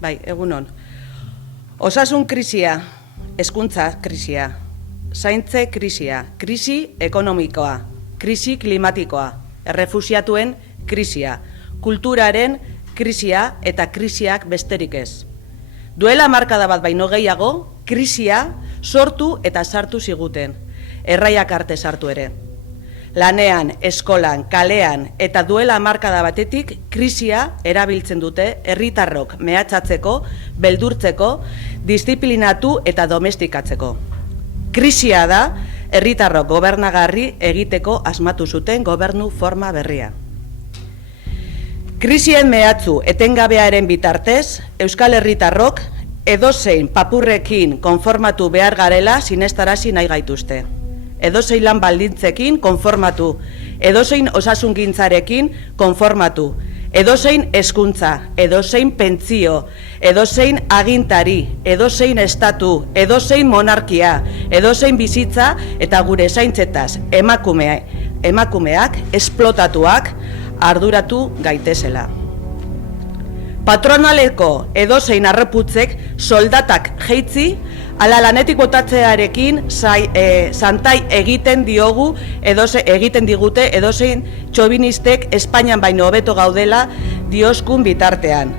Bai, egunon. Osasun krisia, hezkuntza krisia, zaintze krisia, krisi ekonomikoa, krisi klimatikoa, errefuxiatuen krisia, kulturaren krisia eta krisiak besterik ez. Duela hamarkada bat baino gehiago, krisia sortu eta sartu ziguten, erraiak arte sartu ere. Lanean, eskolan, kalean eta duela hamarkada batetik krisia erabiltzen dute herritarrok mehatxatzeko, beldurtzeko, diziplinatu eta domestikatzeko. Krisia da herritarrok gobernagarri egiteko asmatu zuten gobernu forma berria. Krisien mehatxu etengabearen bitartez, Euskal Herritarrok edozein papurrekin konformatu behar garela sinestarazi nahi gaituzte. Edozein lan baldintzekin konformatu, edozein osasungintzarekin konformatu, edozein hezkuntza, edozein pentsio, edozein agintari, edozein estatu, edozein monarkia, edozein bizitza eta gure zaintzetaz emakumeak esplotatuak arduratu gaitezela. Patronaleko edozein arreputzek soldatak jeitzi, ala lanetik botatzearekin santai egiten digute edozein txobinistek Espainian baino hobeto gaudela dioskun bitartean.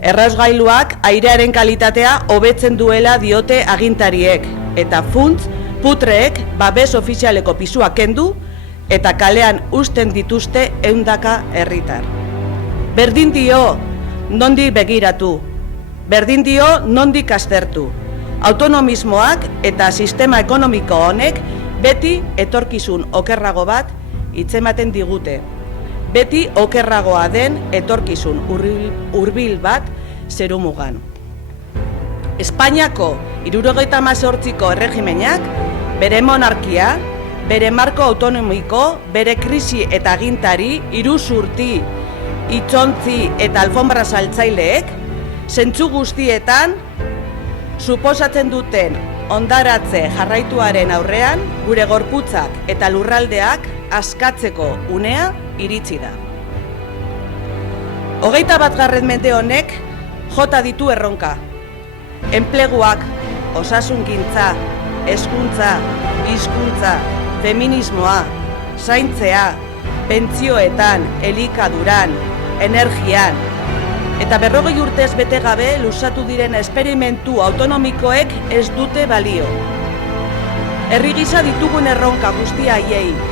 Errausgailuak airearen kalitatea hobetzen duela diote agintariek, eta funtz putreek babes ofizialeko pisua kendu eta kalean uzten dituzte ehundaka herritar. Berdin dio nondik begiratu, berdin dio nondik aztertu. Autonomismoak eta sistema ekonomiko honek beti etorkizun okerrago bat hitzematen digute. Beti okerragoa den etorkizun hurbil bat zerumugan. Espainiako 78ko erregimenak, bere monarkia, bere marko autonomiko, bere krisi eta agintari, iruzurti, itxontzi eta alfombra saltzaileek, zentzu guztietan, suposatzen duten hondaratze jarraituaren aurrean, gure gorputzak eta lurraldeak askatzeko unea iritsi da. 21. mende honek jota ditu erronka. Enpleguak, osasungintza, hezkuntza, hizkuntza, feminismoa, zaintzea, pentsioetan, elikaduran, energian, eta 40 urtez bete gabe luzatu diren esperimentu autonomikoek ez dute balio. Herri gisa ditugun erronka guztia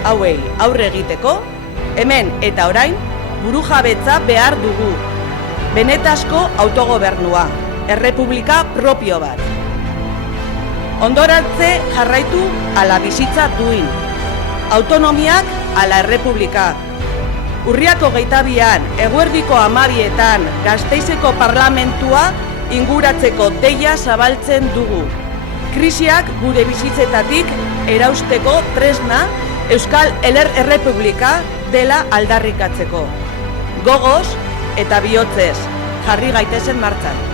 hauei aurre egiteko, hemen eta orain burujabetza behar dugu. Benetazko autogobernua, errepublika propio bat. Ondorantze jarraitu ala bizitza duin. Autonomiak ala errepublika. Urriako 22an, eguerdiko 12etan, Gasteizeko parlamentua inguratzeko deia zabaltzen dugu. Krisiak gure bizitzetatik erausteko tresna Euskal Errepublika dela aldarrikatzeko. Gogoz eta bihotzez jarri gaitezen martxan.